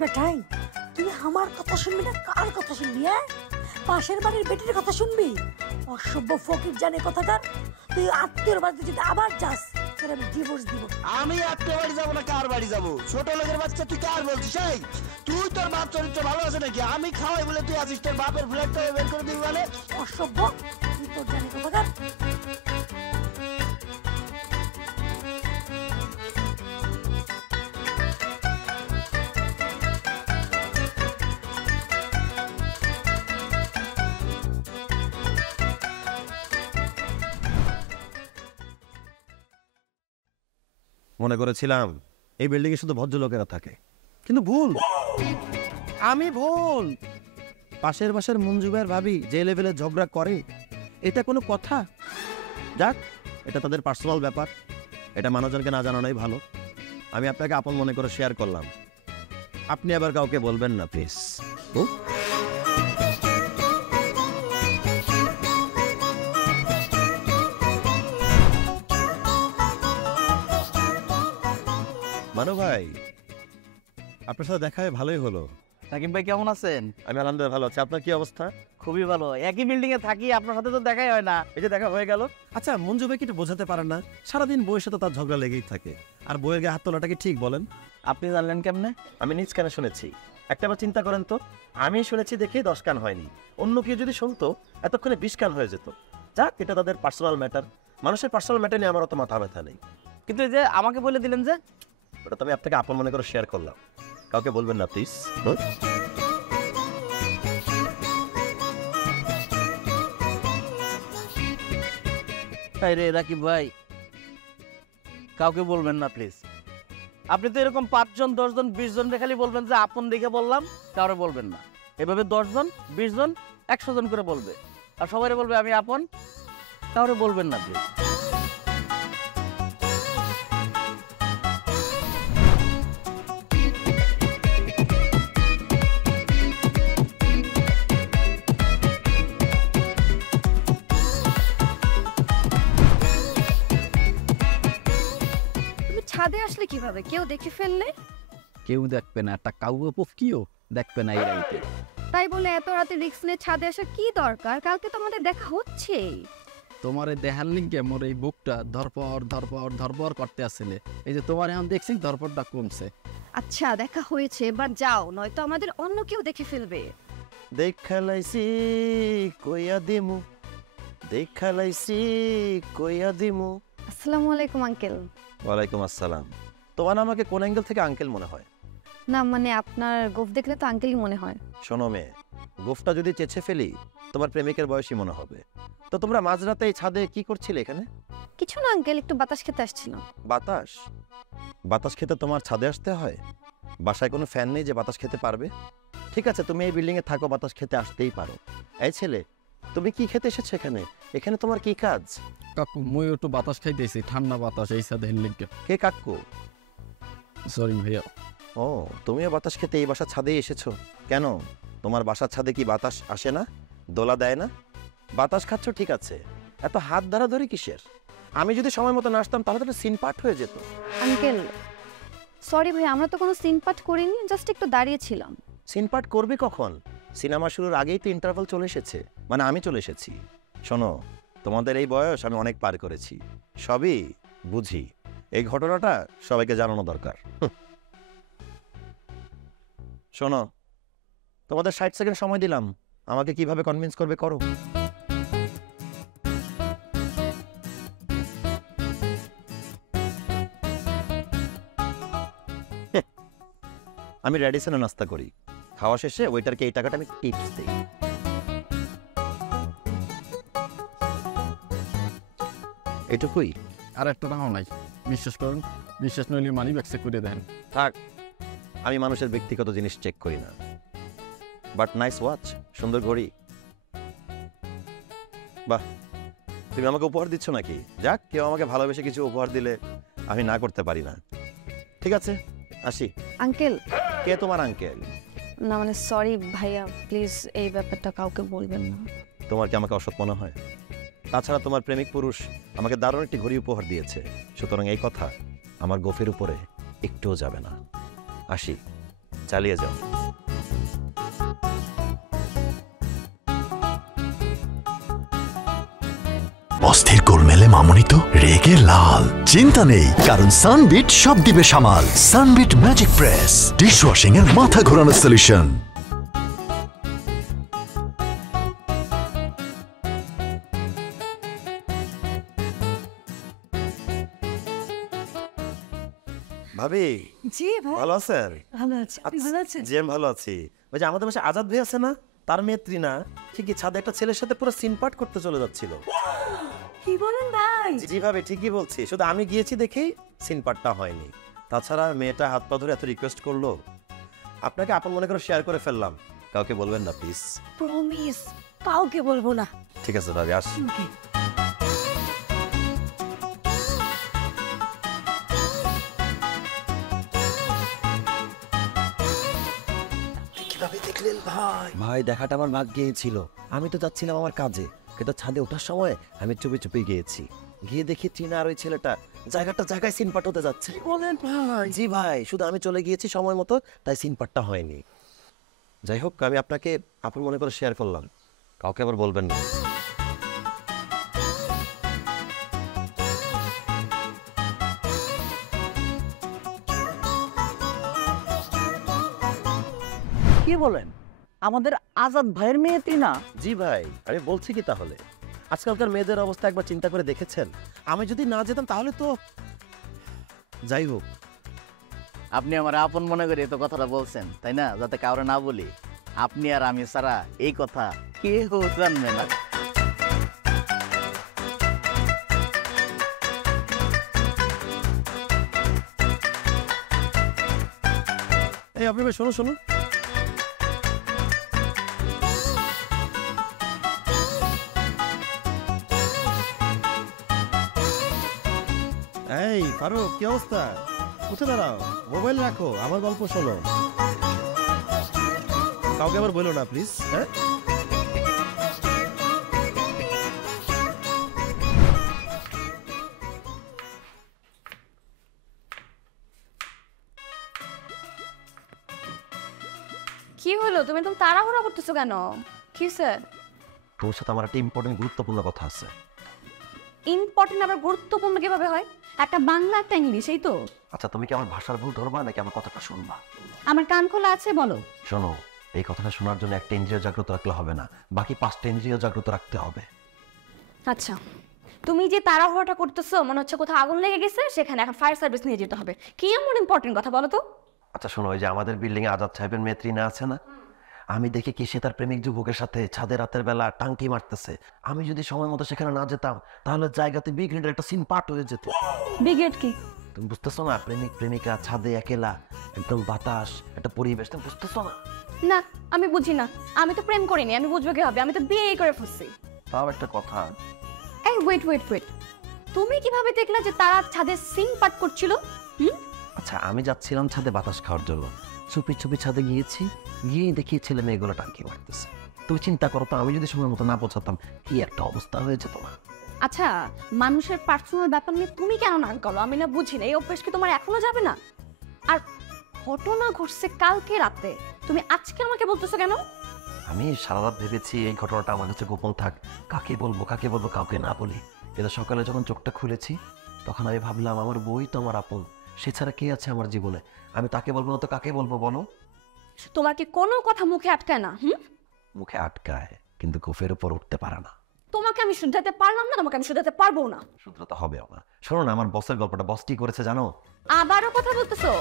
বেটাই তুই আমার কথা শুনবি না কার কথা শুনবি? হ্যাঁ, পাশের বাড়ির বেটির কথা শুনবি? অসভ্য ফকির জানে কথাকার। তুই আত্মীয়র বাড়িতে যদি আবার যাস তোর আমি ডিভোর্স দিব। আমি আত্মীয় বাড়ি যাবো না কার বাড়ি যাবো? ছোট লোকের বাচ্চা তুই কার বলছিস? এই তুই তোর বাপ চরিত্র ভালো আছে নাকি? আমি খাওয়াই বলে তুই আছিস তোর বাপের ফ্ল্যাট থেকে বের করে দিবি বলে? অসভ্য, তুই তোর জানে কথাকার। মনে করেছিলাম এই বিল্ডিং এ শুধু ভদ্রলোকেরা থাকে, কিন্তু ভুল। আমি ভুল। পাশের পাশের মঞ্জু ভাইয়ের ভাবি যে লেভেলে ঝগড়া করে, এটা কোনো কথা? যাক, এটা তাদের পার্সোনাল ব্যাপার, এটা মানুষজনকে না জানানোই ভালো। আমি আপনাকে আপন মনে করে শেয়ার করলাম, আপনি আবার কাউকে বলবেন না প্লিজ। মানু ভাই, আপনার সাথে দেখা হয়ে ভালোই হলো। সাকিব ভাই কেমন আছেন? আমি আলহামদুলিল্লাহ ভালো আছি। আপনার কি অবস্থা? খুবই ভালো। একই বিল্ডিং এ থাকি, আপনার সাথে তো দেখাই হয় না। এই যে দেখা হয়ে গেল। আচ্ছা, মঞ্জু ভাই কি একটু বোঝাতে পারেন না? সারাদিন বউয়ের সাথে তার ঝগড়া লেগেই থাকে, আর বউয়ের গায়ে হাত তোলাটা কি ঠিক বলেন? আপনি জানলেন কেমনে? আমি নিজ কানে শুনেছি। একটাবার চিন্তা করেন তো, আমি শুনেছি দেখে 10 কান হয়নি, অন্য কেউ যদি শুনতো এতক্ষণে 20 কান হয়ে যেত। যাক, এটা তাদের পার্সোনাল ম্যাটার। মানুষের পার্সোনাল ম্যাটার নিয়ে আমার অত মাথা ব্যথা নেই। কিন্তু এই যে আমাকে বলে দিলেন যে, ওটা তো আমি আপনাকে আপন মনে করে শেয়ার করলাম, কাউকে বলবেন না প্লিজ। রে রাকিব ভাই, কাউকে বলবেন না প্লিজ। আপনি তো এরকম 5 জন 10 জন 20 জন খালি বলবেন যে আপন দেখে বললাম, কাউরে বলবেন না। এভাবে 10 জন 20 জন 100 জন করে বলবে, আর সবাই বলবে আমি আপন, কাউরে বলবেন না প্লিজ। ছাদে আসলে কিভাবে? কেউ দেখে ফেললে? কেউ দেখবে না, একটা কাউকে পক্ষীও দেখবে না এই রাইতে। তাই বলে এত রাতে রিস্ক নিয়ে ছাদে আসা কি দরকার? কালকে তো আমাদের দেখা হচ্ছেই। তোমার এই দেহার লিঙ্কে মোর এই বুকটা ধরপড় ধরপড় ধরপড় করতে আসলে, এই যে তোমার এখন দেখছি ধরপড়টা কমছে। আচ্ছা, দেখা হয়েছে, এবার যাও, নয়তো আমাদের অন্য কেউ দেখে ফেলবে। দেখালাইছি কইয়া দিমু, দেখালাইছি কইয়া দিমু। আসসালামু আলাইকুম আঙ্কেল। ওয়ালাইকুম আসসালাম। তোমার আমাকে কোন অ্যাঙ্গেল থেকে আঙ্কেল মনে হয়? না মানে আপনার গোফ দেখলে তো আঙ্কেলই মনে হয়। শোনো মেয়ে, গোফটা যদি চেঁচে ফেলি তোমার প্রেমিকের বয়সী মনে হবে। তো তোমরা মাঝরাতে এই ছাদে কি করছিলে এখানে? কিছু না আঙ্কেল, একটু বাতাস খেতে আসছিলাম। বাতাস? বাতাস খেতে তোমার ছাদে আসতে হয়? বাসায় কোনো ফ্যান নেই যে বাতাস খেতে পারবে? ঠিক আছে, তুমি এই বিল্ডিং এ থাকো, বাতাস খেতে আসতেই পারো। এই ছেলে, তুমি কি খেতে এসেছো এখানে? এখানে তোমার কি কাজ? কাকু মই একটু বাতাস খাইতেছি, ঠান্ডা বাতাস এই ছাদের লিঙ্কে। কে কাকু? সরি ভাইয়া। ও, তুমিও বাতাস খেতে এই বাসার ছাদে এসেছো? কেন, তোমার বাসার ছাদে কি বাতাস আসে না? দোলা দেয় না? বাতাস খাচ্ছ ঠিক আছে, এত হাত ধরাধরি কিসের? আমি যদি সময় মতো না আসতাম তাহলে তো সিনপাট হয়ে যেত। আঙ্কেল সরি ভাই, আমরা তো কোনো সিনপাট করিনি, জাস্ট একটু দাঁড়িয়েছিলাম। সিনপাট করবে কখন? সিনেমা শুরুর আগেই তো ইন্টারভাল চলে এসেছে, মানে আমি চলে এসেছি। শোনো, তোমাদের এই বয়স আমি অনেক পার করেছি, সবই বুঝি। এই ঘটনাটা সবাইকে জানানো দরকার। শোনো, তোমাদের 60 সেকেন্ড সময় দিলাম, আমাকে কিভাবে কনভিন্স করবে করো। আমি রেডিসনে নাস্তা করি, খাওয়া শেষে ওয়েটারকে এই টাকাটা আমি টিপস দিই। এটুকুই? আর একটা টাকাও নাই, বিশ্বাস করুন। বিশ্বাস নইলে মানি ব্যাগ চেক করে দেন। থাক, আমি মানুষের ব্যক্তিগত জিনিস চেক করি না। বাট নাইস ওয়াচ, সুন্দর ঘড়ি। বাহ, তুমি আমাকে উপহার দিচ্ছ নাকি? যাক, কেউ আমাকে ভালোবেসে কিছু উপহার দিলে আমি না করতে পারি না। ঠিক আছে, আসি। আঙ্কেল। কে তোমার আঙ্কেল? না মানে সরি ভাইয়া, প্লিজ এই ব্যাপারটা কাউকে বলবেন না। তোমার কি আমাকে অসৎ মনে হয়? তাছাড়া তোমার প্রেমিক পুরুষ আমাকে দারুণ একটি ঘড়ি উপহার দিয়েছে, সুতরাং এই কথা আমার গোফের উপরে একটুও যাবে না। আসি। চালিয়ে যাও। অস্থির গোলমেলে মামুনি তো রেগে লাল। চিন্তা নেই, কারণ সানবিট সব দিবে সামাল। সানবিট ম্যাজিক প্রেস, ডিশওয়াশিং এর মাথা ঘোরানো সলিউশন। ভাবি জি ভাই, ভালো আছেন? ভালো আছি। আপনি ভালো আছেন? জি আমি ভালো আছি। ওই যে আমাদের বাসায় আজাদ ভাই আছে না, তার মেয়ে ত্রিনা ঠিকই ছাদে একটা ছেলের সাথে পুরো সিন পার্ট করতে চলে যাচ্ছিল। কি বলেন ভাই? জি ভাবি ঠিকই বলছি, শুধু আমি গিয়েছি দেখেই সিন পার্টটা হয়নি। তাছাড়া মেয়েটা হাত পা ধরে এত রিকোয়েস্ট করলো, আপনাকে আপন মনে করে শেয়ার করে ফেললাম। কাউকে বলবেন না প্লিজ। প্রমিস, কাউকে বলবো না। ঠিক আছে ভাবি, আস। ওকে। কিভাবে দেখলেন ভাই? ভাই দেখাটা আমার ভাগ্যেই ছিল। আমি তো যাচ্ছিলাম আমার কাজে, কিন্তু ছাদে ওঠার সময় আমি চুপি চুপি গিয়েছি। গিয়ে দেখি টিনা আর ওই ছেলেটা জায়গায় সিন পাট হতে যাচ্ছে। বলেন ভাই? জি ভাই, শুধু আমি চলে গিয়েছি সময় মতো, তাই সিন পাটটা হয়নি। যাই হোক, আমি আপনাকে আপন মনে করে শেয়ার করলাম, কাউকে আবার বলবেন না। কি বলেন? আমাদের আজাদ ভাইয়ের মেয়ে ত্রিনা? জি ভাই, আমি বলছি কি তাহলে, আজকালকার মেয়েদের অবস্থা একবার চিন্তা করে দেখেছেন? আমি যদি না যেতাম তাহলে তো, যাই হোক। আপনি আমার আপন মনে করে তো কথাটা বলছেন, তাই না? যাতে কাউরে না বলি। আপনি আর আমি ছাড়া এই কথা কেউ জানবে না। এই আপনি ভাই শোনো শোনো, এই ফারুক কি অবস্থা? উঠে দাঁড়াও, মোবাইল রাখো, আমার গল্প শোনো। কাউকে আবার বলো না প্লিজ। হ্যাঁ, কি হলো, তুমি তো তাড়াহুড়া করতেছো কেন? কি স্যার? তোর সাথে আমার একটা ইম্পর্টেন্ট গুরুত্বপূর্ণ কথা আছে। ইম্পর্টেন্ট আবার গুরুত্বপূর্ণ কিভাবে হয়? একটা বাংলা একটা ইংলিশ, এই তো। আচ্ছা, তুমি কি আমার ভাষার ভুল ধরবা নাকি আমার কথাটা শুনবা? আমার কান খোলা আছে, বলো। শোনো, এই কথাটা শোনার জন্য একটা ইন্দ্রিয় জাগ্রত রাখলে হবে না, বাকি 5টা ইন্দ্রিয় জাগ্রত রাখতে হবে। আচ্ছা, তুমি যে তাড়াহুড়াটা করতেছো, মনে হচ্ছে কোথাও আগুন লেগে গেছে, সেখানে এখন ফায়ার সার্ভিস নিয়ে যেতে হবে। কি এমন ইম্পর্টেন্ট কথা বলো তো? আচ্ছা শোনো, ওই যে আমাদের বিল্ডিং এ আজাদ সাহেবের মেয়ে ত্রিনা আছে না, আমি দেখি কি সে তার প্রেমিক যুবকের সাথে ছাদে রাতের বেলা টাঙ্কি মারতেছে। আমি যদি সময় মতো সেখানে না যেতাম, তাহলে জায়গাতে বিগ্রেডের একটা সিন পার্ট হয়ে যেত। ব্রিগেড কি? তুমি বুঝতেছো না? প্রেমিক প্রেমিকা ছাদে একেলা, একদম বাতাস, একটা পরিবেশ, তুমি বুঝতেছো না? না, আমি বুঝি না। আমি তো প্রেম করিনি, আমি বুঝবো কি হবে? আমি তো বিয়ে করে ফেলছি। তাও একটা কথা। এই ওয়েট ওয়েট ওয়েট, তুমি কিভাবে দেখলা যে তারা ছাদে সিং পাট করছিল? আচ্ছা, আমি যাচ্ছিলাম ছাদে বাতাস খাওয়ার জন্য, চুপি চুপি ছাদে গিয়েছি, গিয়ে দেখি ছেলে মেয়েগুলো টাঙ্কি মারতেছে। তুমি চিন্তা করো তো, আমি যদি সময় মতো না পৌঁছাতাম, কি একটা অবস্থা হয়ে যেত না? আচ্ছা, মানুষের পার্সোনাল ব্যাপার নিয়ে তুমি কেন নাক গলো? আমি না বুঝি না, এই অভ্যাস কি তোমার এখনো যাবে না? আর ঘটনা ঘটছে কালকে রাতে, তুমি আজকে আমাকে বলতেছো কেন? আমি সারা রাত ভেবেছি এই ঘটনাটা আমার কাছে গোপন থাক, কাকে বলবো কাউকে না বলি। কিন্তু সকালে যখন চোখটা খুলেছি, তখন আমি ভাবলাম আমার বই তো আমার আপন, সে ছাড়া কে আছে আমার জীবনে? আমি তাকে বলবো না তো কাকে বলবো বলো? তোমার কি কোনো কথা মুখে আটকায় না? মুখে আটকায়, কিন্তু গোফের উপর উঠতে পারে না। তোমাকে আমি শুধাতে পারলাম না, তোমাকে আমি শুধাতে পারবো না। শুধরাতে হবেও না। শোনো না, আমার বসের গল্পটা বস কি করেছে জানো? আবারও কথা বলতেছো?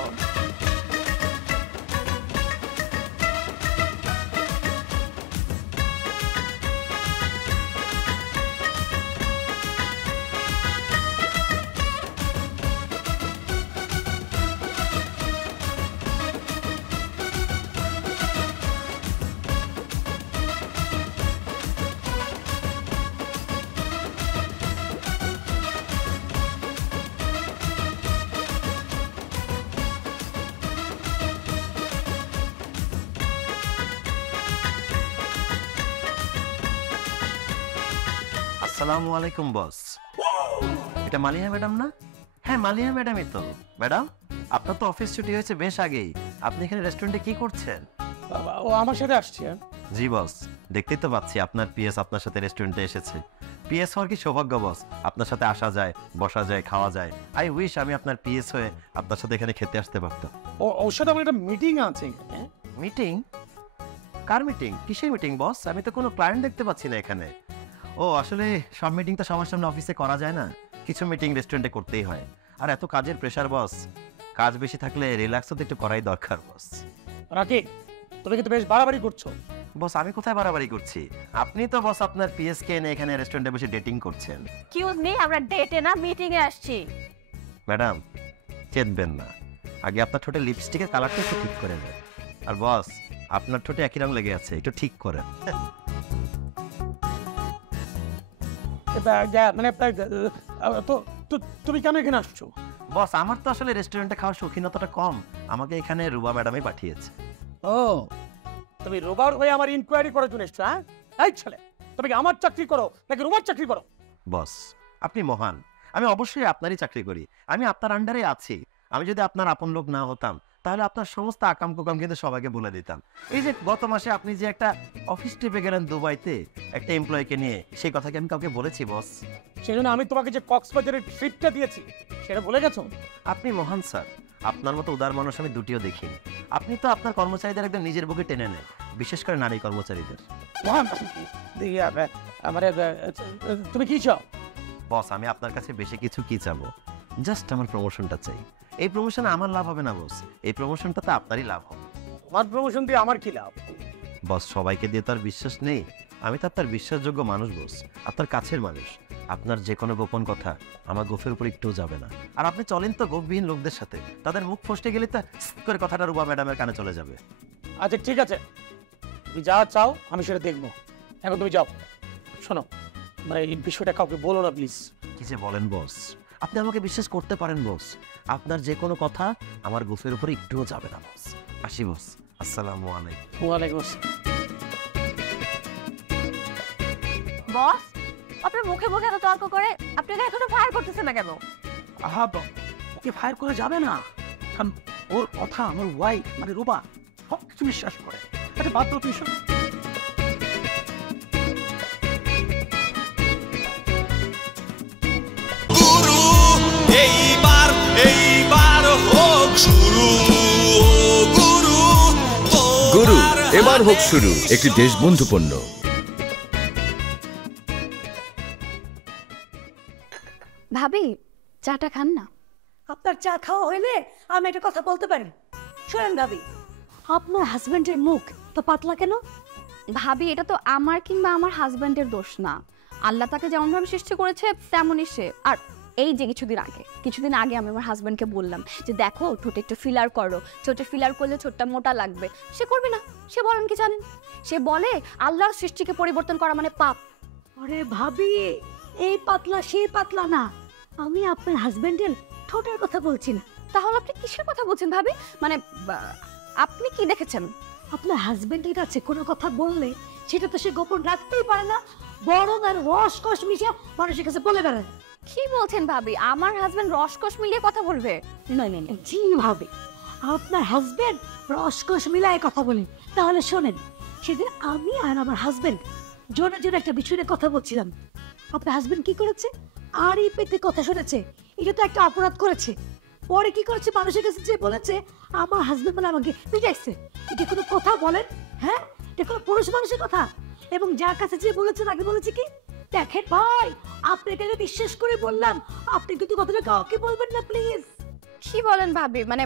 আসসালামু আলাইকুম বস। এটা মালিহা ম্যাডাম না? হ্যাঁ মালিহা ম্যাডামই তো। ম্যাডাম আপনার তো অফিস ছুটি হয়েছে বেশ আগেই, আপনি এখানে রেস্টুরেন্টে কি করছেন? ও আমার সাথে আসছে। জি বস, দেখতেই তো পাচ্ছি আপনার পিএস আপনার সাথে রেস্টুরেন্টে এসেছে। পিএস হওয়ার কি সৌভাগ্য বস, আপনার সাথে আসা যায়, বসা যায়, খাওয়া যায়। আই উইশ আমি আপনার পিএস হয়ে আপনার সাথে এখানে খেতে আসতে পারতাম। ওর সাথে আমার একটা মিটিং আছে। মিটিং? কার মিটিং? কিসের মিটিং বস? আমি তো কোনো ক্লায়েন্ট দেখতে পাচ্ছি না এখানে। ও আসলে সব মিটিং তো সবার সামনে অফিসে করা যায় না, কিছু মিটিং রেস্টুরেন্টে করতেই হয়। আর এত কাজের প্রেশার বস, কাজ বেশি থাকলে রিল্যাক্সও তো একটু করাই দরকার বস। রাকিব, তুমি কিন্তু বেশ বাড়াবাড়ি করছো। বস আমি কোথায় বাড়াবাড়ি করছি? আপনি তো বস আপনার পিএস কে এনে এখানে রেস্টুরেন্টে বসে ডেটিং করছেন। কিউজ মি, আমরা ডেটে না মিটিং এ আসছি। ম্যাডাম চেতবেন না, আগে আপনার ঠোঁটে লিপস্টিকের কালারটা একটু ঠিক করে নেন। আর বস আপনার ঠোঁটে একই রং লেগে আছে, একটু ঠিক করেন। মানে তুমি কেন এখানে আসছো? বস আমার তো আসলে রেস্টুরেন্টে খাওয়ার শৌখিনতাটা কম, আমাকে এখানে রুবা ম্যাডামই পাঠিয়েছে। ও, তুমি রোবার হয়ে আমার ইনকোয়ারি করার জন্য এসছো? হ্যাঁ, এই ছেলে, তুমি কি আমার চাকরি করো নাকি রোবার চাকরি করো? বস আপনি মহান, আমি অবশ্যই আপনারই চাকরি করি, আমি আপনার আন্ডারে আছি। আমি যদি আপনার আপন লোক না হতাম তাহলে আপনার সমস্ত আকাম কুকাম কিন্তু সবাইকে বলে দিতাম। এই যে গত মাসে আপনি যে একটা অফিস ট্রিপে গেলেন দুবাইতে একটা এমপ্লয়িকে নিয়ে, সেই কথা কি আমি কাউকে বলেছি বস? সেই জন্য আমি তোমাকে যে কক্সবাজারের ট্রিপটা দিয়েছি সেটা ভুলে গেছো? আপনি মহান স্যার, আপনার মতো উদার মানুষ আমি দুটিও দেখিনি। আপনি তো আপনার কর্মচারীদের একদম নিজের বুকে টেনে নেন, বিশেষ করে নারী কর্মচারীদের। তুমি কি চাও? বস আমি আপনার কাছে বেশি কিছু কি চাবো, জাস্ট আমার প্রমোশনটা চাই। এই প্রমোশনে আমার লাভ হবে না বস, এই প্রমোশনটাতে আপনারই লাভ হবে। তোমার প্রমোশন দিয়ে আমার কি লাভ? বস সবাইকে দিয়ে তো আর বিশ্বাস নেই, আমি তো আপনার বিশ্বাসযোগ্য মানুষ বস, আপনার কাছের মানুষ। আপনার যে কোনো গোপন কথা আমার গোফের উপর একটুও যাবে না। আর আপনি চলেন তো গোপবিহীন লোকদের সাথে, তাদের মুখ ফসকে গেলে তো করে কথাটা রুবা ম্যাডামের কানে চলে যাবে। আচ্ছা ঠিক আছে, তুমি যা চাও আমি সেটা দেখবো। এখন তুমি যাও। শোনো, মানে এই বিষয়টা কাউকে বলো না প্লিজ। কি যে বলেন বস, আপনি আমাকে বিশ্বাস করতে পারেন বস, আপনার যে কোনো কথা আমার গোফের উপর একটুও যাবে না বস। আসি বস, আসসালামু আলাইকুম। ওয়ালাইকুম আসসালাম। বস, আপনার মুখে মুখে এত তর্ক করে আপনাকে এখনো ফায়ার করতেছে না কেন? আহা, ওকে ফায়ার করা যাবে না, কারণ ওর কথা আমার ওয়াইফ মানে রুবা সব কিছু বিশ্বাস করে। আচ্ছা বাদ দাও, তুই শোন। গুরু এবার হোক শুরু, একটি দেশবন্ধু পণ্য। ভাবি, চাটা খান না। আপনার চা খাওয়া হইলে আমি একটা কথা বলতে পারি। শোনেন ভাবি, আপনার হাজবেন্ডের মুখ তো পাতলা কেন? ভাবি, এটা তো আমার কিংবা আমার হাজবেন্ডের দোষ না। আল্লাহ তাকে যেমন ভাবে সৃষ্টি করেছে তেমনই সে। আর এই যে কিছুদিন আগে আমি আমার হাজবেন্ডকে বললাম যে দেখো ঠোঁটে একটু ফিলার করো, ঠোঁটে ফিলার করলে ঠোঁটটা মোটা লাগবে। সে করবে না, সে বলেন কি জানেন? সে বলে আল্লাহর সৃষ্টিকে পরিবর্তন করা মানে পাপ। আরে ভাবি, এই পাতলা সেই পাতলা না, আমি আপনার হাজবেন্ডের ঠোঁটের কথা বলছি না। তাহলে আপনি কিসের কথা বলছেন ভাবি? মানে আপনি কি দেখেছেন? আপনার হাজবেন্ডের কাছে কোনো কথা বললে সেটা তো সে গোপন রাখতেই পারে না, বরং আর রসকস মিশিয়ে মানুষের কাছে বলে বেড়ায়। কি বলছেন ভাবি? আমার হাজবেন্ড রসকস মিলিয়ে কথা বলবে? না, জি ভাবি, আপনার হাজবেন্ড রসকস মিলায় কথা বলে। তাহলে শোনেন, সেদিন আমি আর আমার হাজবেন্ড জোরে জোরে একটা বিষয়ে কথা বলছিলাম। আপনার হাজবেন্ড কি করেছে? আর এই পেতে কথা শুনেছে, এটা তো একটা অপরাধ করেছে। পরে কি করেছে? মানুষের কাছে যে বলেছে আমার হাজবেন্ড মানে আমাকে পিটাইছে। এটা কোনো কথা বলেন? হ্যাঁ, এটা কোনো পুরুষ মানুষের কথা? এবং যার কাছে যে বলেছে তাকে বলেছে কি, দেখেন ভাই, আপনাকে বিশ্বাস করে বললাম, আপনি কিন্তু কথাটা কাউকে বলবেন না প্লিজ। কি বলেন ভাবি? মানে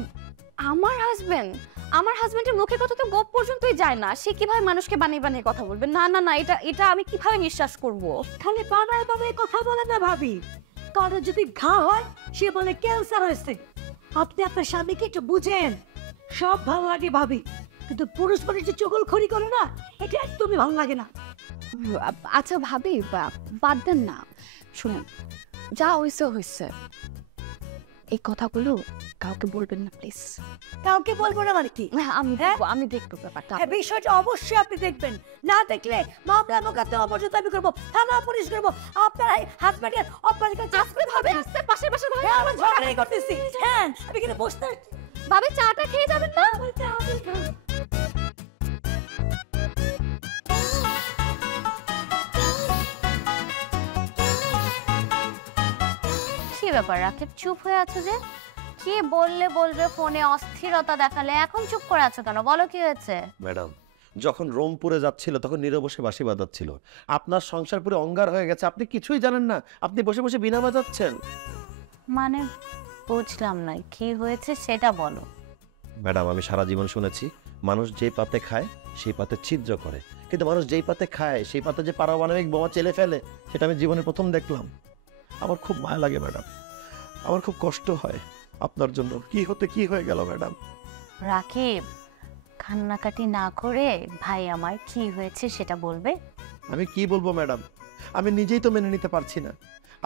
আমার হাজবেন্ডের মুখের কথা তো গোপ পর্যন্তই যায় না, সে কিভাবে মানুষকে বানিয়ে বানিয়ে কথা বলবে? না না না, এটা আমি কিভাবে বিশ্বাস করব? খালি বানায় বানায় কথা বলে না ভাবি, কারো যদি ঘা হয় সে বলে ক্যান্সার হয়েছে। আপনি আপনার স্বামীকে একটু বুঝেন। সব ভালো লাগে ভাবি, কিন্তু পুরুষ মানুষ যে চগলখড়ি করে না, এটা একদমই ভালো লাগে না। আচ্ছা ভাবি, বাদ দেন না। শুনেন, যা হয়েছে হয়েছে, এই কথাগুলো কাউকে বলবেন না প্লিজ। কাউকে বলবো না মানে কি? আমি দেখবো ব্যাপারটা। হ্যাঁ, বিষয়টা অবশ্যই আপনি দেখবেন। না দেখলে মামলা মোকদ্দমা পর্যন্ত আমি করবো, থানা পুলিশ করবো। আপনার হাজবেন্ডের অপরাধীকে চাকরি ভাবে পাশে পাশে ভাই আমরা ঝগড়াই করতেছি। হ্যাঁ, আমি কিন্তু বসতে ভাবি চাটা খেয়ে যাবেন না? কি ব্যাপার রাকিব, চুপ হয়ে আছো যে? কি বললে বলবে, ফোনে অস্থিরতা দেখালে, এখন চুপ করে আছো কেন? বলো কি হয়েছে? ম্যাডাম, যখন রোমপুরে যাচ্ছিল তখন নীরবে বসে বাঁশি বাজাচ্ছিল। আপনার সংসার পুরো অঙ্গার হয়ে গেছে, আপনি কিছুই জানেন না, আপনি বসে বসে বিনা বাজাচ্ছেন। মানে বুঝলাম না, কি হয়েছে সেটা বলো। ম্যাডাম, আমি সারা জীবন শুনেছি মানুষ যেই পাতে খায় সেই পাতে ছিদ্র করে, কিন্তু মানুষ যেই পাতে খায় সেই পাতে যে পারমাণবিক বোমা চেলে ফেলে সেটা আমি জীবনে প্রথম দেখলাম। আমার খুব মায়া লাগে ম্যাডাম, আমার খুব কষ্ট হয় আপনার জন্য। কি হতে কি হয়ে গেল ম্যাডাম? রাকিব, কান্নাকাটি না করে ভাই আমার কি হয়েছে সেটা বলবে। আমি কি বলবো ম্যাডাম, আমি নিজেই তো মেনে নিতে পারছি না।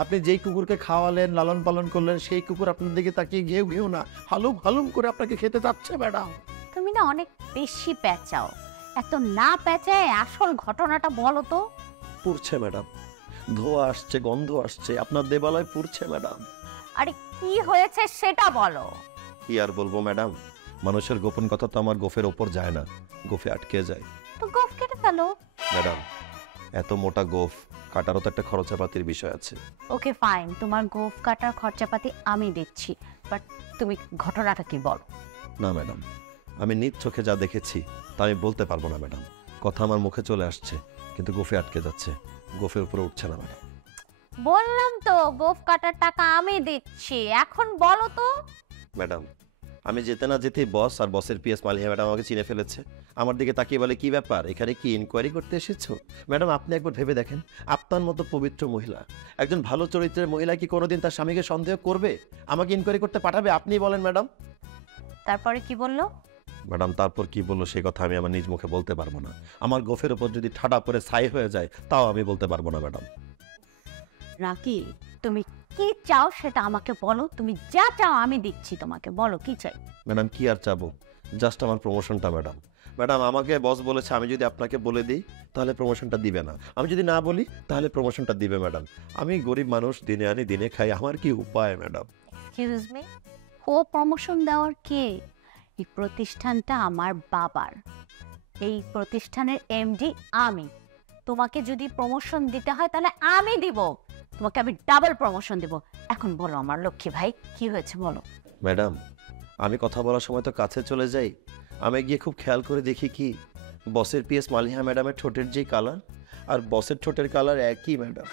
আপনি যেই কুকুরকে খাওয়ালেন, লালন পালন করলেন, সেই কুকুর আপনার দিকে তাকিয়ে ঘেউ ঘেউ না হালুম হালুম করে আপনাকে খেতে চাচ্ছে ম্যাডাম। তুমি না অনেক বেশি পেঁচাও, এত না পেঁচায় আসল ঘটনাটা বলো তো। পুড়ছে ম্যাডাম, ধোঁয়া আসছে, গন্ধ আসছে, আপনার দেবালয় পুড়ছে ম্যাডাম। আরে কি হয়েছে সেটা বলো। কি আর বলবো ম্যাডাম, মানুষের গোপন কথা তো আমার গোফের ওপর যায় না, গোফে আটকে যায়। তো গোফ কেটে ফেলো। ম্যাডাম, এত মোটা গোফ কাটারও তো একটা খরচাপাতির বিষয় আছে। ওকে ফাইন, তোমার গোফ কাটার খরচাপাতি আমি দিচ্ছি, বাট তুমি ঘটনাটা কি বলো। না ম্যাডাম, আমি নিজ চোখে যা দেখেছি তা আমি বলতে পারবো না ম্যাডাম। কথা আমার মুখে চলে আসছে কিন্তু গোফে আটকে যাচ্ছে, গোফের উপরে উঠছে না ম্যাডাম। বললাম তো গোফ কাটার টাকা আমি দিচ্ছি, এখন বলো তো। ম্যাডাম, আমি যেতে না যেতেই বস আর বসের পিএস মালিহা ম্যাডাম আমাকে চিনে ফেলেছে। আমার দিকে তাকিয়ে বলে, কি ব্যাপার, এখানে কি ইনকোয়ারি করতে এসেছো? ম্যাডাম, আপনি একবার ভেবে দেখেন, আপনার মতো পবিত্র মহিলা, একজন ভালো চরিত্রের মহিলা কি কোনোদিন তার স্বামীকে সন্দেহ করবে? আমাকে ইনকোয়ারি করতে পাঠাবে? আপনি বলেন ম্যাডাম। তারপরে কি বললো? ম্যাডাম, তারপর কি বললো সে কথা আমি আমার নিজ মুখে বলতে পারবো না। আমার গোফের উপর যদি ঠাডা পরে ছাই হয়ে যায় তাও আমি বলতে পারবো না ম্যাডাম। রাকি, তুমি কি চাও সেটা আমাকে বলো। তুমি যা চাও আমি দিচ্ছি তোমাকে, বলো কি চাই। ম্যাডাম, কি আর চাবো, জাস্ট আমার প্রমোশনটা ম্যাডাম। ম্যাডাম, আমাকে বস বলেছে আমি যদি আপনাকে বলে দিই তাহলে প্রমোশনটা দিবে না, আমি যদি না বলি তাহলে প্রমোশনটা দিবে ম্যাডাম। আমি গরিব মানুষ, দিনে আনি দিনে খাই, আমার কি উপায় ম্যাডাম? এক্সকিউজ মি, ও প্রমোশন দেওয়ার কে? এই প্রতিষ্ঠানটা আমার বাবার, এই প্রতিষ্ঠানের এমডি আমি। তোমাকে যদি প্রমোশন দিতে হয় তাহলে আমি দিব, তোমাকে আমি ডাবল প্রমোশন দেব। এখন বলো আমার লক্ষ্মী ভাই, কি হয়েছে বলো। ম্যাডাম, আমি কথা বলার সময় তো কাছে চলে যাই, আমি গিয়ে খুব খেয়াল করে দেখি কি বসের পিএস মালিহা ম্যাডামের ঠোঁটের যেই কালার আর বসের ঠোঁটের কালার একই ম্যাডাম।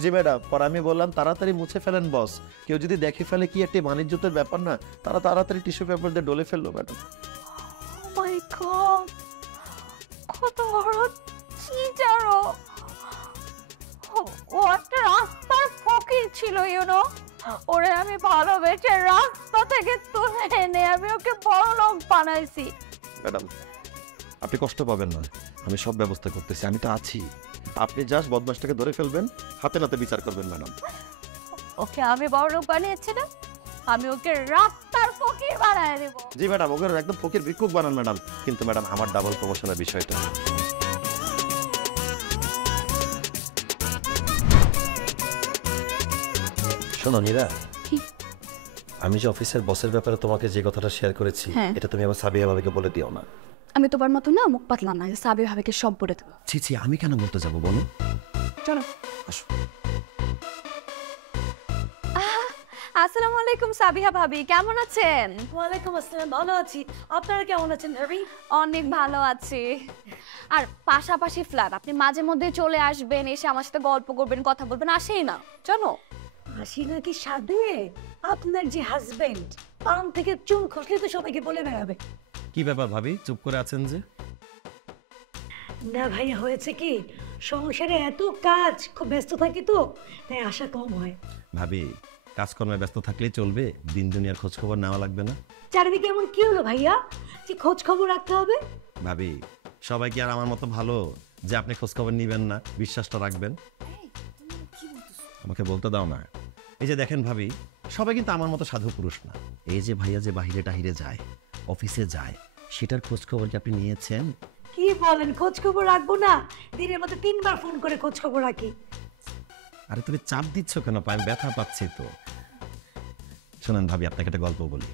জি ম্যাডাম, পর আমি বললাম তাড়াতাড়ি মুছে ফেলেন বস, কেউ যদি দেখে ফেলে কি একটা বাণিজ্যতের ব্যাপার না। তারা তাড়াতাড়ি টিস্যু পেপার দিয়ে ডলে ফেললো ম্যাডাম। মাই গড, কত বড় চিটারো! ও একটা রাস্তার ফকির ছিল, ইউনো। ওরে আমি ভালোবেসে রাস্তা থেকে তুলে এনে আমি ওকে বড় লোক বানাইছি। ম্যাডাম, আপনি কষ্ট পাবেন না, আমি সব ব্যবস্থা করতেছি, আমি তো আছি। আপনি জাস্ট বদমাশটাকে ধরে ফেলবেন, হাতে নাতে বিচার করবেন ম্যাডাম। ওকে আমি বড় লোক বানিয়েছি না, আমি ওকে রাস্তার ফকির বানায় দেব। জি ম্যাডাম, ওকে একদম ফকির ভিক্ষুক বানান ম্যাডাম। কিন্তু ম্যাডাম, আমার ডাবল প্রমোশনের বিষয়টা। শোনো নীরা, আমি যে অফিসের বসের ব্যাপারে তোমাকে যে কথাটা শেয়ার করেছি, এটা তুমি আমার সাবিয়া ভাবিকে বলে দিও না। আমি তোমার মতো না মুখ পাতলা না, সাবি ভাবিকে সব বলে দেবো। ছি ছি, আমি কেন বলতে যাবো বলো? চলো আসো। আসসালামু আলাইকুম সাবিহা ভাবি, কেমন আছেন? ওয়ালাইকুম আসসালাম, ভালো আছি। আপনারা কেমন আছেন ভাবি? অনেক ভালো আছি। আর পাশাপাশি ফ্ল্যাট, আপনি মাঝে মধ্যে চলে আসবেন, এসে আমার সাথে গল্প করবেন, কথা বলবেন। আসেই না জানো? আসি নাকি সাধে? আপনার যে হাজবেন্ড পান থেকে চুল খসলে তো সবাইকে বলে বেড়াবে। কি ব্যাপার ভাবি, চুপ করে আছেন যে? না ভাইয়া, হয়েছে কি, সংসারে এত কাজ, খুব ব্যস্ত থাকি তো, তাই আশা কম হয়। ভাবি, কাজকর্মে ব্যস্ত থাকলেই চলবে, দিন দুনিয়ার খোঁজ খবর নেওয়া লাগবে না? চারিদিকে এমন কি হলো ভাইয়া যে খোঁজ খবর রাখতে হবে? ভাবি, সবাই কি আর আমার মতো ভালো যে আপনি খোঁজ খবর নিবেন না, বিশ্বাসটা রাখবেন? আমাকে বলতে দাও না। এই যে দেখেন ভাবি, সবাই কিন্তু আমার মতো সাধু পুরুষ না। এই যে ভাইয়া যে বাহিরে টাহিরে যায়, অফিসে যায়, সেটার খোঁজ খবর কি আপনি নিয়েছেন? কি বলেন, খোঁজ খবর রাখবো না? দিনের মধ্যে 3 বার ফোন করে খোঁজ খবর রাখি। আরে তুমি চাপ দিচ্ছ কেন? আমি ব্যথা পাচ্ছি তো। শোনেন ভাবি, আপনাকে একটা গল্প বলি।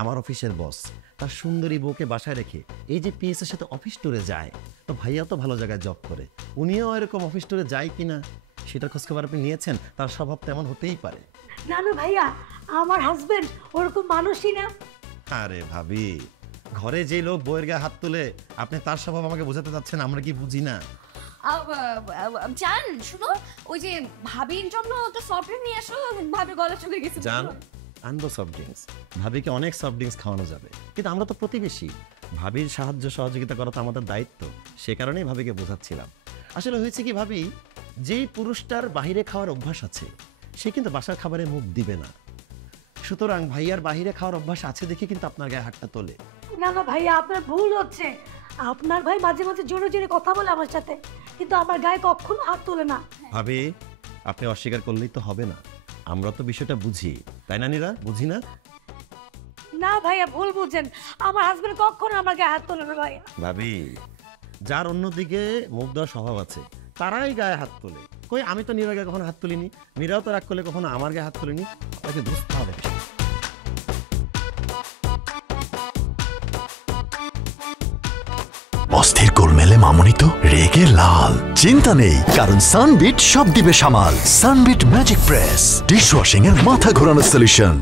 আমার অফিসের বস তার সুন্দরী বউকে বাসায় রেখে এই যে পিএস এর সাথে অফিস ট্যুরে যায়, তো ভাইয়া তো ভালো জায়গায় জব করে, উনিও এরকম অফিস ট্যুরে যায় কিনা সেটার খোঁজখবর আপনি নিয়েছেন? তার স্বভাব তেমন হতেই পারে। না না ভাইয়া, আমার হাজবেন্ড ওরকম মানুষই না। আরে ভাবি, ঘরে যে লোক বউয়ের গায়ে হাত তুলে, আপনি তার স্বভাব আমাকে বোঝাতে চাচ্ছেন আমরা কি বুঝি না? জান শুনো, ওই যে ভাবির জন্য একটা সফট ড্রিঙ্ক নিয়ে আসো, ভাবির গলা চলে গেছে। জান, আনবো সফট ড্রিঙ্কস। ভাবিকে অনেক সফট ড্রিঙ্কস খাওয়ানো যাবে, কিন্তু আমরা তো প্রতিবেশী, ভাবির সাহায্য সহযোগিতা করা তো আমাদের দায়িত্ব। সে কারণেই ভাবিকে বোঝাচ্ছিলাম। আসলে হয়েছে কি ভাবি, যেই পুরুষটার বাইরে খাওয়ার অভ্যাস আছে সে কিন্তু বাসার খাবারে মুখ দিবে না। সুতরাং ভাইয়ার বাইরে খাওয়ার অভ্যাস আছে দেখে কিন্তু আপনার গায়ে হাতটা তোলে। না না ভাইয়া, আপনার ভুল হচ্ছে। আপনার ভাই মাঝে মাঝে জোরে জোরে কথা বলে আমার সাথে, কিন্তু আমার গায়ে কখনো হাত তোলে না। ভাবি, আপনি অস্বীকার করলেই তো হবে না, আমরা তো বিষয়টা বুঝি, তাই না নীরা? বুঝি না? না ভাইয়া, ভুল বুঝছেন। আমার হাজবেন্ড কখনো আমার গায়ে হাত তোলে না ভাইয়া। ভাবি, যার অন্যদিকে মুখ দেওয়ার স্বভাব আছে তারাই গায়ে হাত তোলে। কই, আমি তো নীরার গায়ে কখনো হাত তুলিনি, নীরাও তো রাগ করলে কখনো আমার গায়ে হাত তুলিনি। তাকে বুঝতে হবে। অস্থির গোলমেলে মামুনি তো রেগে লাল। চিন্তা নেই, কারণ সানবিট সব দিবে সামাল। সানবিট ম্যাজিক প্রেস, ডিশওয়াশিং এর মাথা ঘোরানো সলিউশন।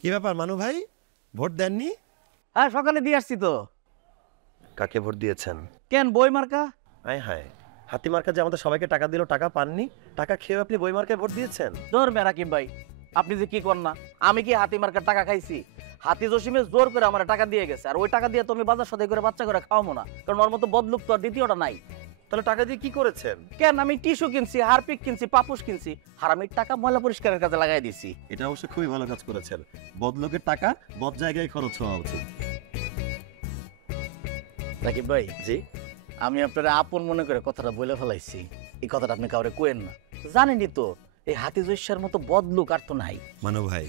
কি ব্যাপার মানু ভাই, ভোট দেননি? হ্যাঁ, সকালে দিয়ে আসছি তো। কাকে ভোট দিয়েছেন? কেন, বই মার্কা? হায় হায়, হাতি মার্কা যে আমাদের সবাইকে টাকা দিল, টাকা পাননি, টাকা খেয়ে আপনি বই মার্কায় ভোট দিয়েছেন? ধর রাকিব ভাই, আপনি যে কি করেন না, আমি কি হাতি মার্কার টাকা খাইছি? হাতি জসিমে জোর করে আমার টাকা দিয়ে গেছে, আর ওই টাকা দিয়ে তুমি বাজার সদাই করে বাচ্চা করে খাওয়াবো না, কারণ ওর মতো বদলুক তো আর দ্বিতীয়টা নাই। তাহলে টাকা দিয়ে কি করেছেন? কেন, আমি টিস্যু কিনছি, হারপিক কিনছি, পাপুস কিনছি, হারামির টাকা ময়লা পরিষ্কারের কাজে লাগাই দিছি। এটা অবশ্য খুবই ভালো কাজ করেছেন। বদলোকের টাকা বদ জায়গায় খরচ হওয়া উচিত। রাকিব ভাই, জি, আমি আপনারা আপন মনে করে কথাটা বলে ফেলাইছি, এই কথাটা আপনি কাউরে কোয়েন না। জানেনই তো, এই হাতি জৈশ্যার মতো বদলুক আর তো নাই। মানু ভাই,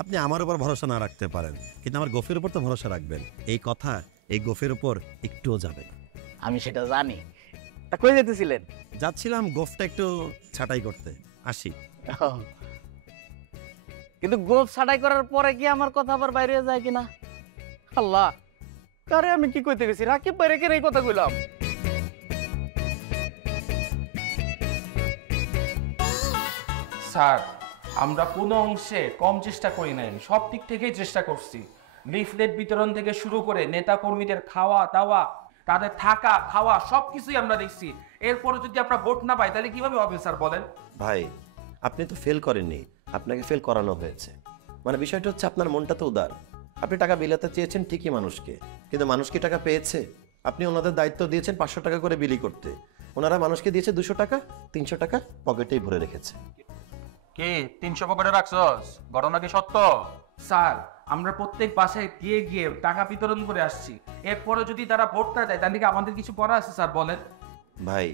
আপনি আমার উপর ভরসা না রাখতে পারেন, কিন্তু আমার গোফের উপর তো ভরসা রাখবেন। এই কথা এই গোফের উপর একটুও যাবে। আমি সেটা জানি। তা কই যেতেছিলেন? যাচ্ছিলাম গোফটা একটু ছাঁটাই করতে, আসি। কিন্তু গোফ ছাটাই করার পরে কি আমার কথা আবার বাইরে যায় কিনা? আল্লাহ, কারে আমি কি কইতে গেছি? রাকিব বাইরে কেন এই কথা কইলাম? স্যার, আমরা কোনো অংশে কম চেষ্টা করি নাই, সব দিক থেকেই চেষ্টা করছি। লিফলেট বিতরণ থেকে শুরু করে নেতা কর্মীদের খাওয়া দাওয়া, তাদের থাকা খাওয়া সবকিছুই আমরা দেখছি। এরপরে যদি আমরা ভোট না পাই তাহলে কিভাবে হবে স্যার বলেন? ভাই, আপনি তো ফেল করেননি, আপনাকে ফেল করানো হয়েছে। মানে বিষয়টা হচ্ছে আপনার মনটা তো উদার। আপনি টাকা বিলাতে চেয়েছেন ঠিকই মানুষকে, কিন্তু মানুষ কি টাকা পেয়েছে? আপনি ওনাদের দায়িত্ব দিয়েছেন 500 টাকা করে বিলি করতে, ওনারা মানুষকে দিয়েছে 200 টাকা, 300 টাকা পকেটেই ভরে রেখেছে। কে 300 পকেটে রাখছস? ঘটনা কি সত্য? স্যার, আমরা প্রত্যেক বাসায় গিয়ে গিয়ে টাকা বিতরণ করে আসছি। এরপরে যদি তারা ভোট না দেয় তাহলে কি আমাদের কিছু করা আছে স্যার বলেন? ভাই,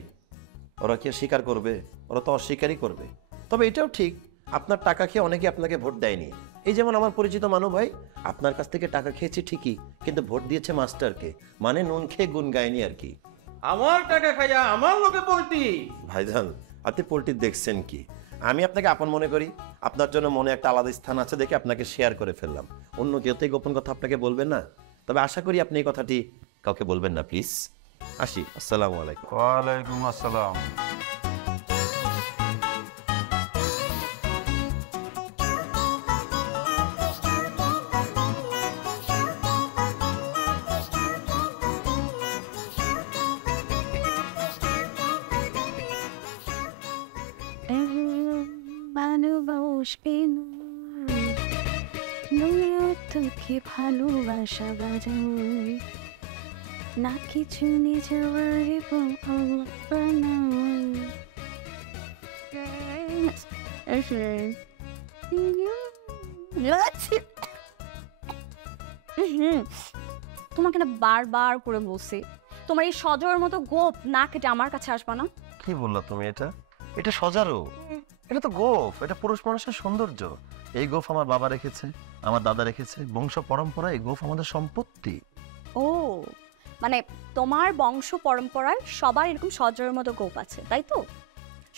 ওরা কি স্বীকার করবে? ওরা তো অস্বীকারই করবে। তবে এটাও ঠিক, আপনার টাকা খেয়ে অনেকে আপনাকে ভোট দেয়নি। এই যেমন আমার পরিচিত মানু ভাই, আপনার কাছ থেকে টাকা খেয়েছে ঠিকই, কিন্তু ভোট দিয়েছে মাস্টারকে, মানে নুন খেয়ে গুণ গায়নি আর কি। আমার টাকা খাইয়া আমার লোকে পোল্টি। ভাইজান, আপনি পোল্ট্রি দেখছেন কি? আমি আপনাকে আপন মনে করি, আপনার জন্য মনে একটা আলাদা স্থান আছে দেখে আপনাকে শেয়ার করে ফেললাম। অন্য কেউ তো এই গোপন কথা আপনাকে বলবেন না, তবে আশা করি আপনি এই কথাটি কাউকে বলবেন না, প্লিজ। আসি, আসসালামু আলাইকুম। ওয়ালাইকুম আসসালাম। তোকে ভালোবাসা বাজাই না কিছু তোমাকে না বারবার করে বলছি তোমার এই সজর মতো গোপ না কেটে আমার কাছে আসবা না। কি বললা তুমি? এটা এটা সজারু, এটা তো গোফ, এটা পুরুষ মানুষের সৌন্দর্য। এই গোফ আমার বাবা রেখেছে, আমার দাদা রেখেছে, বংশ পরম্পরা এই গোফ আমাদের সম্পত্তি। ও মানে তোমার বংশ পরম্পরায় সবার এরকম সজরের মতো গোপ আছে, তাই তো?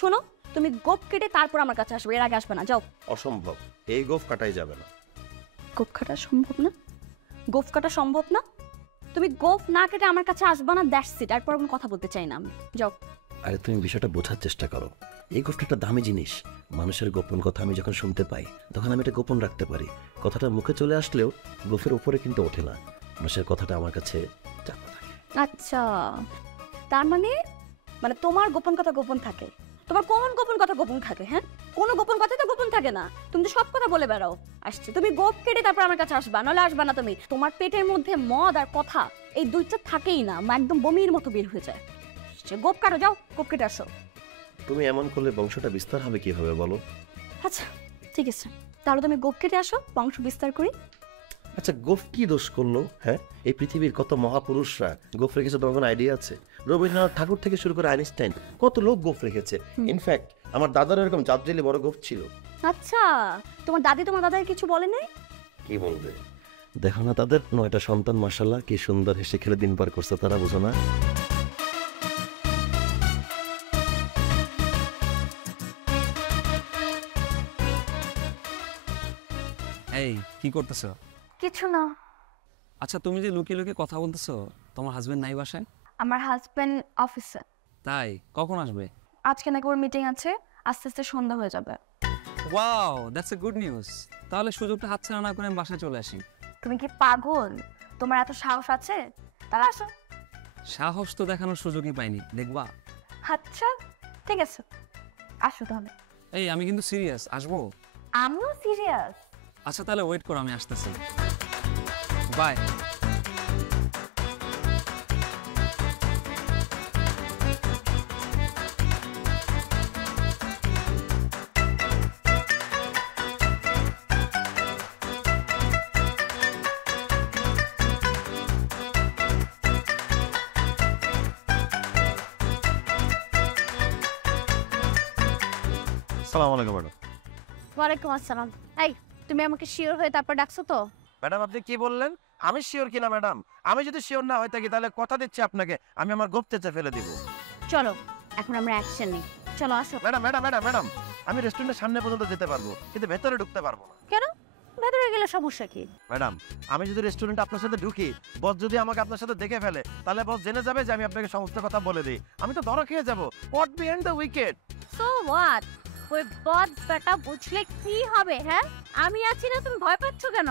শোনো, তুমি গোপ কেটে তারপর আমার কাছে আসবে, এর আগে আসবে না, যাও। অসম্ভব, এই গোফ কাটাই যাবে না। গোপ কাটা সম্ভব না? গোফ কাটা সম্ভব না? তুমি গোফ না কেটে আমার কাছে আসবা না, দ্যাটস ইট। তারপর কোনো কথা বলতে চাই না আমি, যাও। আরে তুমি বিষয়টা বোঝার চেষ্টা করো। এই গোফটা একটা দামি জিনিস। মানুষের গোপন কথা আমি যখন শুনতে পাই তখন আমি এটা গোপন রাখতে পারি। কথাটা মুখে চলে আসলেও গোফের উপরে কিন্তু ওঠে না, মানুষের কথাটা আমার কাছে চাপা থাকে। আচ্ছা, তার মানে মানে তোমার গোপন কথা গোপন থাকে? তোমার কোন গোপন কথা গোপন থাকে? হ্যাঁ, কোনো গোপন কথা তো গোপন থাকে না, তুমি তো সব কথা বলে বেড়াও। আসছে, তুমি গোপ কেটে তারপর আমার কাছে আসবা, নাহলে আসবা না তুমি। তোমার পেটের মধ্যে মদ আর কথা এই দুইটা থাকেই না, একদম বমির মতো বের হয়ে যায়। গোপ কাটো, যাও, গোপ কেটে আসো। তুমি এমন করলে বংশটা বিস্তার হবে কিভাবে বলো? আচ্ছা ঠিক আছে, তাহলে তুমি গোপ কেটে আসো, বংশ বিস্তার করি। আচ্ছা, গোফ কি দোষ করলো? হ্যাঁ, এই পৃথিবীর কত মহাপুরুষরা গোফ রেখেছে, তোমার কোনো আইডিয়া আছে? রবীন্দ্রনাথ ঠাকুর থেকে শুরু করে আইনস্টাইন, কত লোক গোফ রেখেছে। ইনফ্যাক্ট আমার দাদার এরকম জাতজেলি বড় গোফ ছিল। আচ্ছা, তোমার দাদি তোমার দাদাকে কিছু বলে নাই? কি বলবে? দেখো না তাদের 9টা সন্তান, মাশাআল্লাহ কি সুন্দর হেসে খেলে দিন পার করছে তারা, বুঝো না? এই কি করতেছো? কিছু না। আচ্ছা, তুমি যে লুকিয়ে লুকিয়ে কথা বলতেছো, তোমার হাজবেন্ড নাই বাসায়? আমার হাজবেন্ড অফিসে। তাই? কখন আসবে? আজকে নাকি ওর মিটিং আছে, আস্তে আস্তে সন্ধ্যা হয়ে যাবে। Wow, that's a good news. তাহলে সুযোগটা হাতছাড়া না করে আমি বাসায় চলে আসি। তুমি কি পাগল? তোমার এত সাহস আছে? তাহলে আসো। সাহস তো দেখানোর সুযোগই পাইনি, দেখবা? আচ্ছা ঠিক আছে, আসো তাহলে। এই আমি কিন্তু সিরিয়াস, আসবো? আমিও সিরিয়াস। আচ্ছা তাহলে ওয়েট করো, আমি আসতেছি। বাই। আসসালামু আলাইকুম ম্যাডাম। ওয়ালাইকুম আসসালাম। এই তুমি আমাকে শিওর হয়ে তারপর ডাকছো তো? ম্যাডাম আপনি কি বললেন? আমি শিওর কিনা ম্যাডাম? আমি যদি শিওর না হয়ে থাকি তাহলে কথা দিচ্ছি আপনাকে আমি আমার গোফ চেঁচে ফেলে দিব। চলো এখন আমরা অ্যাকশন নিই, চলো আসো। ম্যাডাম ম্যাডাম ম্যাডাম ম্যাডাম আমি রেস্টুরেন্টের সামনে পর্যন্ত যেতে পারবো, কিন্তু ভেতরে ঢুকতে পারবো না। কেন? ভেতরে গেলে সমস্যা কি? ম্যাডাম আমি যদি রেস্টুরেন্টে আপনার সাথে ঢুকি, বস যদি আমাকে আপনার সাথে দেখে ফেলে, তাহলে বস জেনে যাবে যে আমি আপনাকে সমস্ত কথা বলে দিই। আমি তো ধরা খেয়ে যাবো। What behind the wicket? So what? ওই বদ বেটা বুঝলে কি হবে? হ্যাঁ, আমি আছি না, তুমি ভয় পাচ্ছ কেন?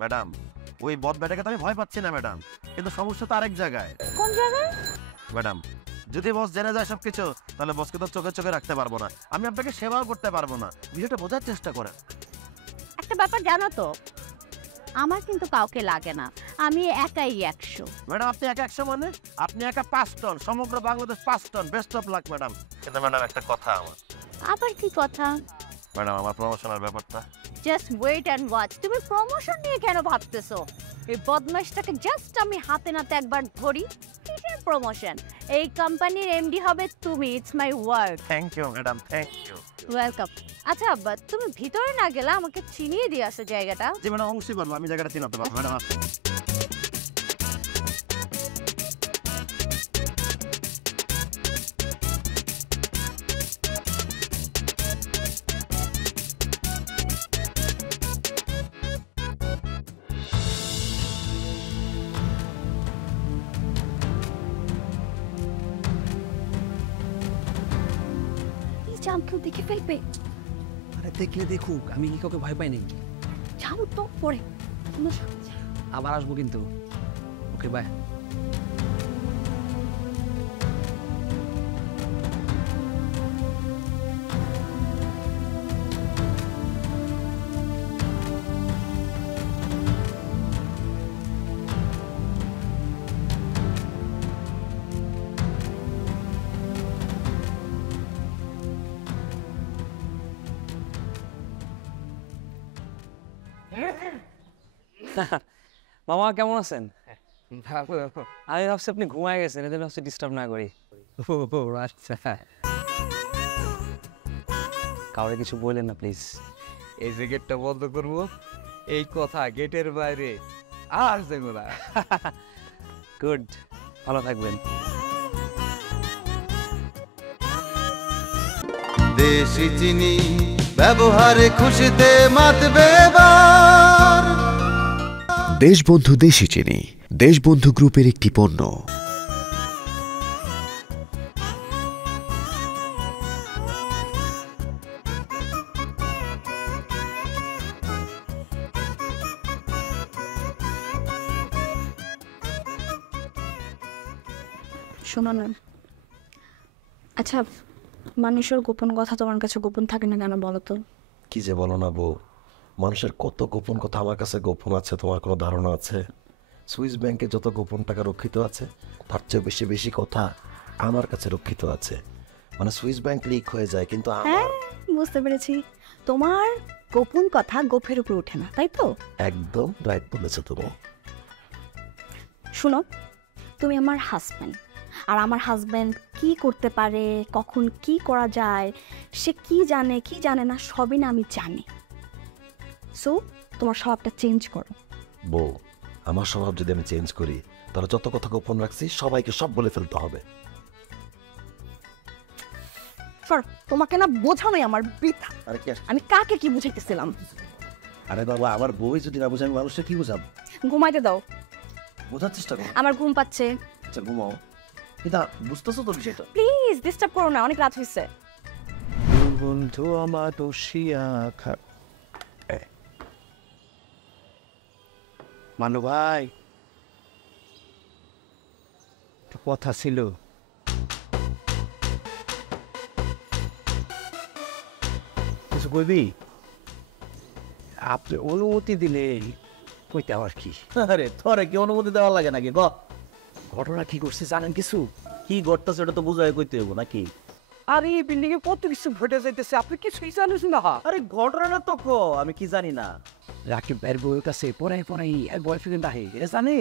ম্যাডাম ওই বদ ব্যাটাকে তো আমি ভয় পাচ্ছি না ম্যাডাম, কিন্তু সমস্যা তো আরেক জায়গায়। কোন জায়গায়? ম্যাডাম যদি বস জেনে যায় সবকিছু, তাহলে বসকে তো চোখে চোখে রাখতে পারবো না, আমি আপনাকে সেবাও করতে পারবো না। বিষয়টা বোঝার চেষ্টা করেন। একটা ব্যাপার জানো তো, আমার কিন্তু কাউকে লাগে না, আমি একাই 100। ম্যাডাম আপনি একা 100 মানে? আপনি একা 5 টন, সমগ্র Bangladesh 5 ton. Best of luck madam. কিন্তু ম্যাডাম একটা কথা আমার। আবার কি কথা? ম্যাডাম আমার প্রমোশনের ব্যাপারটা। Just wait and watch. তুমি প্রমোশন নিয়ে কেন ভাবতেছো? এই বদমাশটাকে জাস্ট আমি হাতে নাতে একবার ধরি, কিসের প্রমোশন? এই কোম্পানির এমডি হবে তুমি, it's my word. Thank you madam, thank you. Welcome. আচ্ছা তুমি ভিতরে না গেলে আমাকে চিনিয়ে দিয়ে আসো জায়গাটা। জি ম্যাডাম অবশ্যই পারবো, আমি জায়গাটা চিনাতে পারবো ম্যাডাম। জান কেউ দেখে ফেলবে। আরে দেখলে দেখুক, আমি কি কাউকে ভয় পাই নাকি? যাও তো পরে, আবার আসবো কিন্তু। Okay bye. মামা কেমন আছেন? আমি ভাবছি আপনি ঘুমায় গেছেন, এদের ভাবছি ডিস্টার্ব না করি। ও আচ্ছা, কাউরে কিছু বললেন না প্লিজ। এই যে গেটটা বন্ধ করবো, এই কথা গেটের বাইরে আর যাবো না। গুড, ভালো থাকবেন। দেশি চিনি ব্যবহারে খুশিতে মাতবে এবার। দেশবন্ধু দেশি চিনি, দেশবন্ধু গ্রুপের একটি পণ্য। শোনো না, আচ্ছা মানুষের গোপন কথা তোমার কাছে গোপন থাকে না কেন বলো তো? কি যে বলো না বউ, মানুষের কত গোপন কথা আমার কাছে গোপন আছে, তোমার কোনো ধারণা আছে? সুইস ব্যাংকে যত গোপন টাকা রক্ষিত আছে, তার চেয়ে বেশি বেশি কথা আমার কাছে রক্ষিত আছে। মানে সুইস ব্যাংক লিক হয়ে যায়, কিন্তু হ্যাঁ বুঝতে পেরেছি, তোমার গোপন কথা গোফের উপর ওঠে না, তাই তো? একদম রাইট বলেছো তুমি। শুনো, তুমি আমার হাজব্যান্ড, আর আমার হাজব্যান্ড কি করতে পারে, কখন কি করা যায়, সে কি জানে কি জানে না সবই না আমি জানি। সো তোমার স্বভাবটা চেঞ্জ করো। বউ, আমার স্বভাব যদি আমি চেঞ্জ করি, তাহলে যত কথা গোপন রাখছি সবাইকে সব বলে ফেলতে হবে। তোমাকে না বোঝানোই আমার বৃথা। আরে কি, আমি কাকে কি বুঝাইতেছিলাম? আরে বাবা, আমার বউই যদি না বুঝে আমি মানুষকে কি বুঝাবো? ঘুমাইতে দাও, বোঝার চেষ্টা করো। আমার ঘুম পাচ্ছে। আচ্ছা ঘুমাও, কিন্তু বুঝতেছো তো বিষয়টা? প্লিজ ডিস্টার্ব করো না, অনেক রাত হয়েছে। বন্ধু আমার বসিয়া খা। মানু ভাই, কথা ছিল। কিছু কইবি? আপনি অনুমতি দিলে কইতে আবার কি? আরে তোরে কি অনুমতি দেওয়া লাগে নাকি? ঘটনা কি করছে জানেন কিছু? কি ঘটতেছে ওটা তো বুঝাই কইতে হইব নাকি? আরে এই বিল্ডিং এ কত কিছু ঘটে যাইতেছে, আপনি কিছুই জানেন না। আরে ঘটনাটা তো কো, আমি কি জানি না। রাকিব ভাইয়ের বউয়ের কাছে পড়াই বয়ফ্রেন্ড আহে, এটা জানে?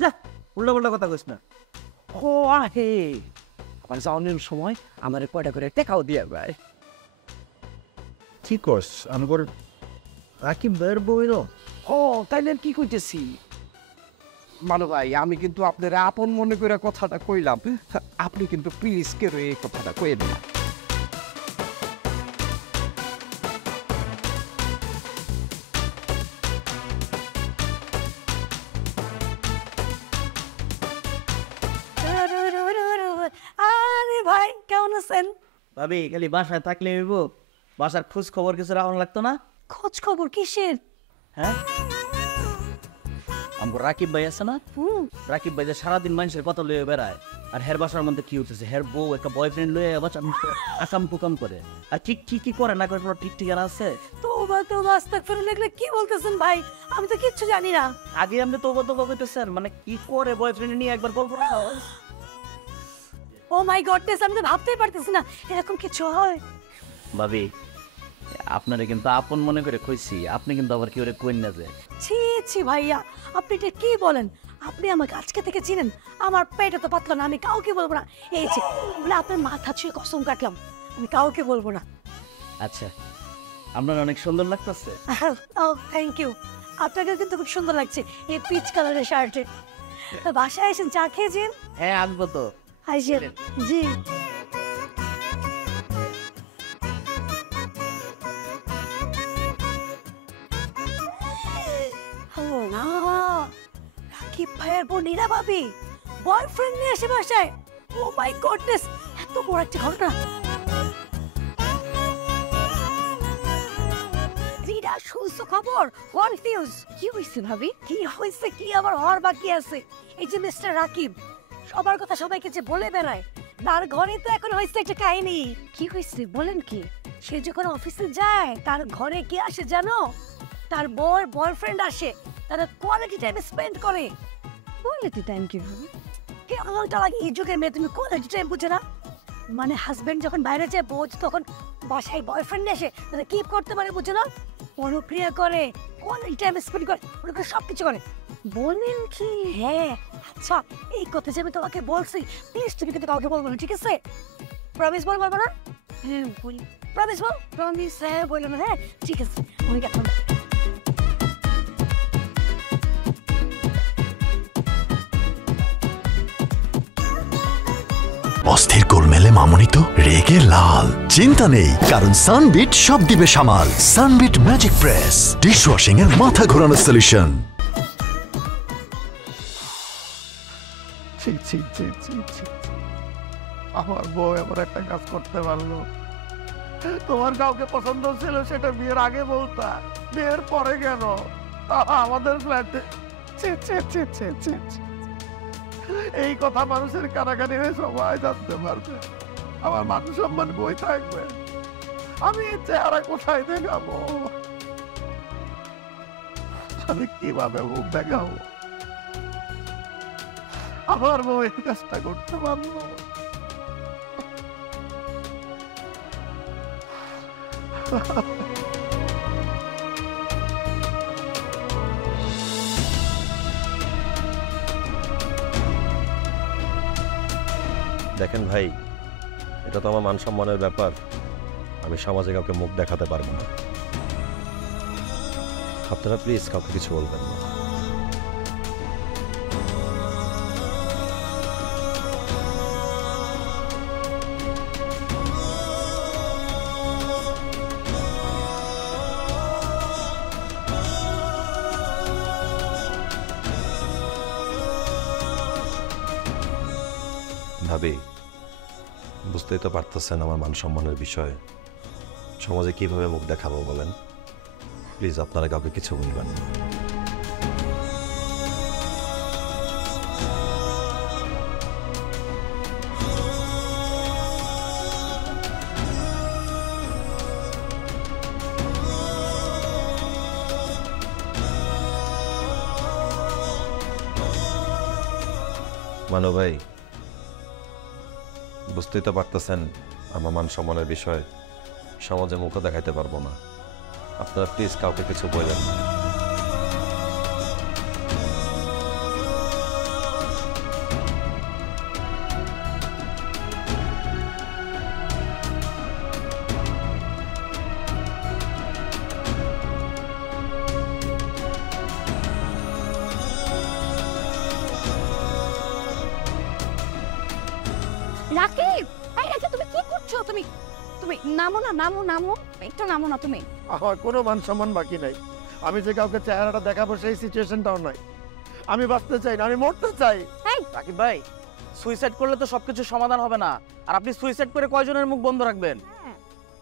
যা উল্টা পাল্টা কথা কইস না। ও আহে, আমার যাওয়ানোর সময় আমার কয়টা করে টেকাও দিয়ে ভাই। কি করস? আমি করে রাকিব ভাইয়ের বউ এলো। ও তাইলে কি কইতেছি? মানু ভাই, আমি কিন্তু আপনার আপন মনে করে কথাটা কইলাম, আপনি কিন্তু প্লিজ কেন এই কথাটা কইেন না। আরে ভাই কেমন আছেন? ভাবি খালি বাসায় থাকলে হইব? বাসার খোঁজ খবর কিছু রাখুন লাগতো না? খোঁজ খবর কিসের? হ্যাঁ, আমার রাকিব ভাই আছে না, রাকিব ভাই যে সারাদিন মানুষের কথা লয়ে বেড়ায়, আর হের বাসার মধ্যে কি হচ্ছে, হের বউ একটা বয়ফ্রেন্ড লয়ে আকাম কুকাম করে, আর ঠিক কি করে না করে ঠিক ঠিকানা আছে? তোবা তোবা আস্তাগফিরুল্লাহ, লাগলে কি বলতেছেন ভাই? আমি তো কিচ্ছু জানি না। আগে আপনি তোবা তোবা কইতেছেন, মানে কি করে বয়ফ্রেন্ড নিয়ে একবার গল্প রাখা? ও মাই গডনেস, আমি তো ভাবতেই পারতেছি না এরকম কিছু হয়। ভাবি আপনারে কিন্তু আপন মনে করে কইছি, আপনি কিন্তু আবার কি ওরে কইন না যে। ছি ছি ভাইয়া, আপনি এটা কি বলেন? আপনি আমাকে আজকে থেকে চিনেন, আমার পেটে তো পাতলো না, আমি কাউকে বলবো না। এই যে বলে আপনার মাথা ছুঁয়ে কসম কাটলাম, আমি কাউকে বলবো না। আচ্ছা, আপনার অনেক সুন্দর লাগতেছে। ও থ্যাংক ইউ, আপনাকে কিন্তু খুব সুন্দর লাগছে এই পিচ কালারের শার্টে। বাসায় এসেন, চা খেয়েছেন? হ্যাঁ আসবো তো। আসেন। জি রাকিব ভাইয়ের বোন নীরা ভাবি বয়ফ্রেন্ড নিয়ে এসে বাসায়। ও মাই গডনেস, এত বড় একটা ঘটনা। নীরা শুনছো খবর? কনফিউজ। কি হয়েছে ভাবি? কি হয়েছে কি আবার হওয়ার বাকি আছে? এই যে মিস্টার রাকিব সবার কথা সবাইকে যে বলে বেড়ায়, তার ঘরে তো এখন হয়েছে একটা কাহিনী। কি হয়েছে বলেন কি? সে যখন অফিসে যায় তার ঘরে কি আসে জানো? তার বউর বয়ফ্রেন্ড আসে, তারা কোয়ালিটি টাইম স্পেন্ড করে। কোয়ালিটি টাইম কি হবে? কেমনটা লাগে এই যুগের মেয়ে, তুমি কোয়ালিটি টাইম বুঝে না? মানে হাজবেন্ড যখন বাইরে যায়, বউ তখন বাসায় বয়ফ্রেন্ড এসে তারা কি করতে পারে বুঝে না? পরক্রিয়া করে, কোয়ালিটি টাইম স্পেন্ড করে, ওরা সব কিছু করে। বলেন কি? হ্যাঁ, আচ্ছা এই কথা যে আমি তোমাকে বলছি প্লিজ তুমি কিন্তু কাউকে বলবো না, ঠিক আছে? প্রমিস বলবো না? হ্যাঁ বলি। প্রমিস বল। প্রমিস। হ্যাঁ বললো না। হ্যাঁ ঠিক আছে আমি গেলাম। অস্থির গোলমেলে মামুনি তো রেগে লাল। চিন্তা নেই, কারণ সানবিট সব দিবে সামাল। সানবিট ম্যাজিক প্রেস, ডিশওয়াশিং এর মাথা ঘোরানো সলিউশন। আমার বউ এমন একটা কাজ করতে পারলো। তোমার কাউকে পছন্দ ছিল সেটা বিয়ের আগে বলতা, বিয়ের পরে কেন আমাদের ফ্ল্যাটে? এই কথা মানুষের কানাকানি হয়ে সবাই জানতে পারবে, আমার মান সম্মান বই থাকবে। আমি এই চেহারা কোথায় দেখাবো? আমি কিভাবে মুখ দেখাবো? আমার বউ এই কাজটা করতে পারলো। দেখেন ভাই, এটা তো আমার মান সম্মানের ব্যাপার, আমি সমাজে কাউকে মুখ দেখাতে পারবো না। আপনারা প্লিজ কাউকে কিছু বলবেন না। ভাবি, বুঝতেই তো পারতেছেন আমার মান সম্মানের বিষয়ে, সমাজে কিভাবে মুখ দেখাবো বলেন? প্লিজ আপনারা কাউকে কিছু বলবেন না। মানো ভাই, বুঝতেই তো পারতেছেন আমার মান সম্মানের বিষয়, সমাজে মুখও দেখাইতে পারবো না। আপনারা প্লিজ কাউকে কিছু বলেন না। রাকিব, এই রাকিব তুমি কি করছো? তুমি তুমি নামো না, নামো নামো, একটু নামো না তুমি। আমার কোনো মান সম্মান বাকি নাই। আমি যে কাউকে চেহারাটা দেখাবো সেই সিচুয়েশনটাও নাই। আমি বাঁচতে চাই না, আমি মরতে চাই। রাকিব ভাই, সুইসাইড করলে তো সবকিছু সমাধান হবে না। আর আপনি সুইসাইড করে কয়জনের মুখ বন্ধ রাখবেন?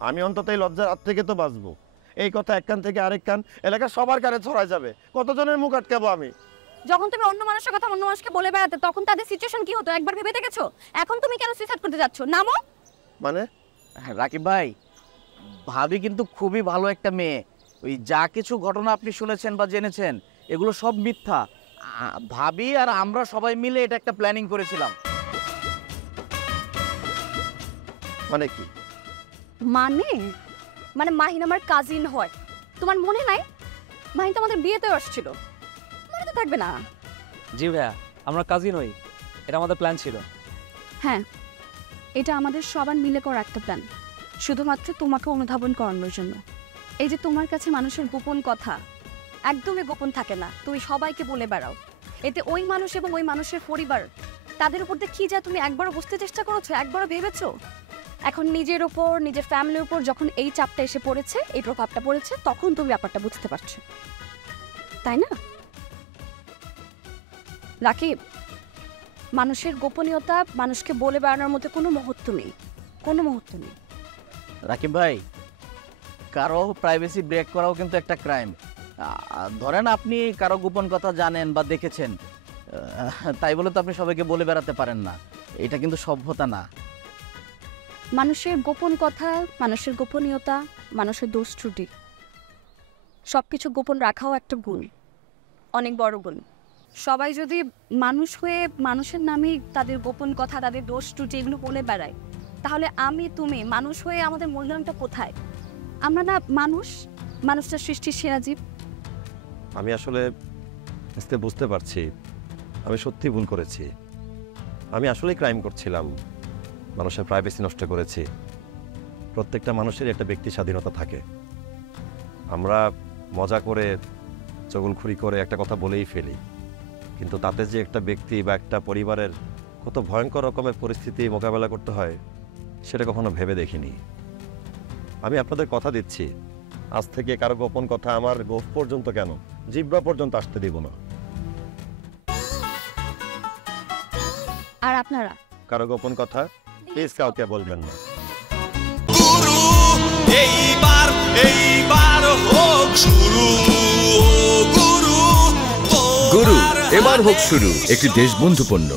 আমি অন্তত এই লজ্জার হাত থেকে তো বাঁচবো। এই কথা এক কান থেকে আরেক কান এলাকা সবার কানে ছড়ায় যাবে, কতজনের মুখ আটকাবো আমি? যখন তুমি অন্য মানুষের কথা অন্য মানুষকে বলে বেড়াতে, তখন তাদের সিচুয়েশন কি হতো একবার ভেবে দেখেছো? এখন তুমি কেন সুইসাইড করতে যাচ্ছ? নামো। মানে রাকিব ভাই, ভাবি কিন্তু খুবই ভালো একটা মেয়ে। ওই যা কিছু ঘটনা আপনি শুনেছেন বা জেনেছেন, এগুলো সব মিথ্যা। ভাবি আর আমরা সবাই মিলে এটা একটা প্ল্যানিং করেছিলাম। মানে কি? মানে মানে মাহিন আমার কাজিন হয়। তোমার মনে নাই? মাহিন তো আমাদের বিয়েতেও আসছিল, মনে তো থাকবে না? জি ভাইয়া, আমরা কাজিন হই, এটা আমাদের প্ল্যান ছিল। হ্যাঁ, এটা আমাদের সবার মিলে করা একটা প্ল্যান, শুধুমাত্র তোমাকে অনুধাবন করানোর জন্য। এই যে তোমার কাছে মানুষের গোপন কথা একদমই গোপন থাকে না, তুমি সবাইকে বলে বেড়াও। এতে ওই মানুষ এবং ওই মানুষের পরিবার, তাদের উপর দিয়ে কি যা তুমি একবারও বুঝতে চেষ্টা করেছো? একবারও ভেবেছো? এখন নিজের ওপর, নিজের ফ্যামিলির উপর যখন এই চাপটা এসে পড়েছে, এই প্রভাবটা পড়েছে, তখন তুমি ব্যাপারটা বুঝতে পারছো, তাই না? রাকিব, মানুষের গোপনীয়তা মানুষকে বলে বেড়ানোর মধ্যে কোনো মুহূর্ত নেই, কোনো মুহূর্ত নেই। রাকিব ভাই, কারো প্রাইভেসি ব্রেক করাও কিন্তু একটা ক্রাইম। ধরেন আপনি কারো গোপন কথা জানেন বা দেখেছেন, তাই বলে তো আপনি সবাইকে বলে বেড়াতে পারেন না। এটা কিন্তু সভ্যতা না। মানুষের গোপন কথা, মানুষের গোপনীয়তা, মানুষের দোষ ত্রুটি সবকিছু গোপন রাখাও একটা গুণ, অনেক বড় গুণ। সবাই যদি মানুষ হয়ে মানুষের নামে তাদের গোপন কথা, তাদের দোষ ত্রুটি এগুলো বলে বেড়ায়, তাহলে আমি তুমি মানুষ হয়ে আমাদের মূল্যায়নটা কোথায়? আমরা না মানুষ, মানুষটা সৃষ্টির সেরা জীব। আমি আসলে বুঝতে পারছি আমি সত্যি ভুল করেছি। আমি আসলেই ক্রাইম করছিলাম, মানুষের প্রাইভেসি নষ্ট করেছি। প্রত্যেকটা মানুষেরই একটা ব্যক্তি স্বাধীনতা থাকে। আমরা মজা করে চগলখুরি করে একটা কথা বলেই ফেলি, কিন্তু তাতে যে একটা ব্যক্তি বা একটা পরিবারের কত ভয়ঙ্কর রকমের পরিস্থিতি মোকাবেলা করতে হয় সেটা কখনো ভেবে দেখিনি। আমি আপনাদের কথা দিচ্ছি, আজ থেকে কারো গোপন কথা আমার গোফ পর্যন্ত কেন, জিহ্বা পর্যন্ত আসতে দিব না। আর আপনারা কারো গোপন কথা প্লিজ কাউকে বলবেন না। এইবার হোক শুরু, গুরু এবার হোক শুরু, একটি দেশবন্ধু পণ্য।